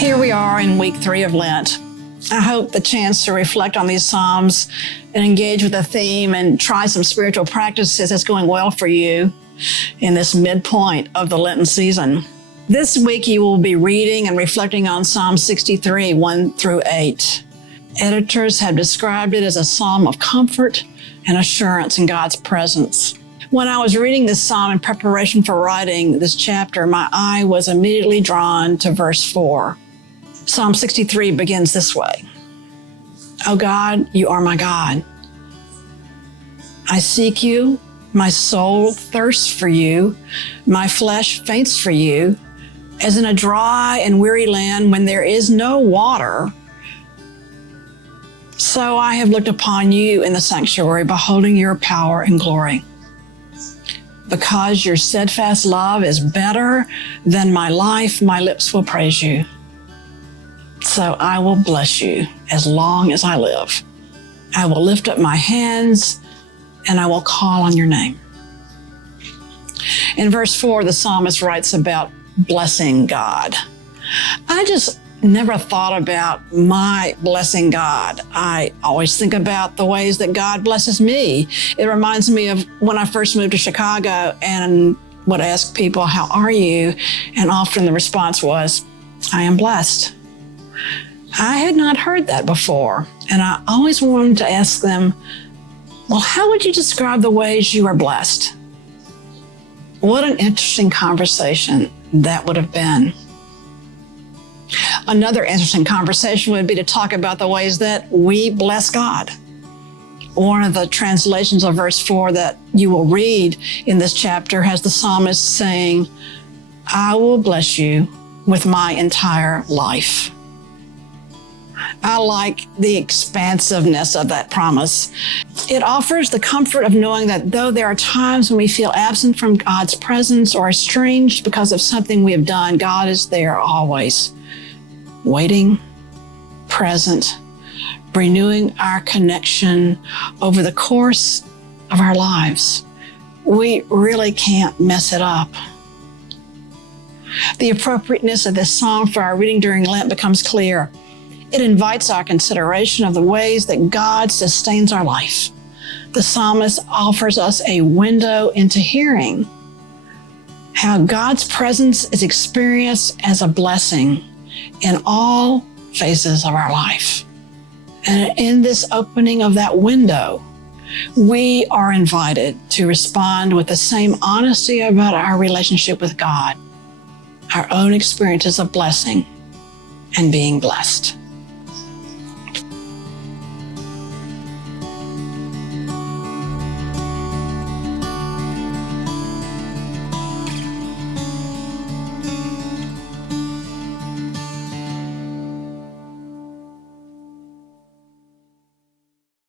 Here we are in week 3 of Lent. I hope the chance to reflect on these Psalms and engage with the theme and try some spiritual practices is going well for you in this midpoint of the Lenten season. This week you will be reading and reflecting on Psalm 63, 1 through 8. Editors have described it as a psalm of comfort and assurance in God's presence. When I was reading this psalm in preparation for writing this chapter, my eye was immediately drawn to verse 4. Psalm 63 begins this way. "O God, you are my God. I seek you. My soul thirsts for you. My flesh faints for you, as in a dry and weary land when there is no water. So I have looked upon you in the sanctuary, beholding your power and glory. Because your steadfast love is better than my life, my lips will praise you. So I will bless you as long as I live. I will lift up my hands and I will call on your name." In verse 4, the psalmist writes about blessing God. I just never thought about my blessing God. I always think about the ways that God blesses me. It reminds me of when I first moved to Chicago and would ask people, "How are you?" And often the response was, "I am blessed." I had not heard that before, and I always wanted to ask them, "Well, how would you describe the ways you are blessed?" What an interesting conversation that would have been. Another interesting conversation would be to talk about the ways that we bless God. One of the translations of verse 4 that you will read in this chapter has the psalmist saying, "I will bless you with my entire life." I like the expansiveness of that promise. It offers the comfort of knowing that though there are times when we feel absent from God's presence or estranged because of something we have done, God is there always, waiting, present, renewing our connection over the course of our lives. We really can't mess it up. The appropriateness of this psalm for our reading during Lent becomes clear. It invites our consideration of the ways that God sustains our life. The psalmist offers us a window into hearing how God's presence is experienced as a blessing in all phases of our life. And in this opening of that window, we are invited to respond with the same honesty about our relationship with God, our own experiences of blessing and being blessed.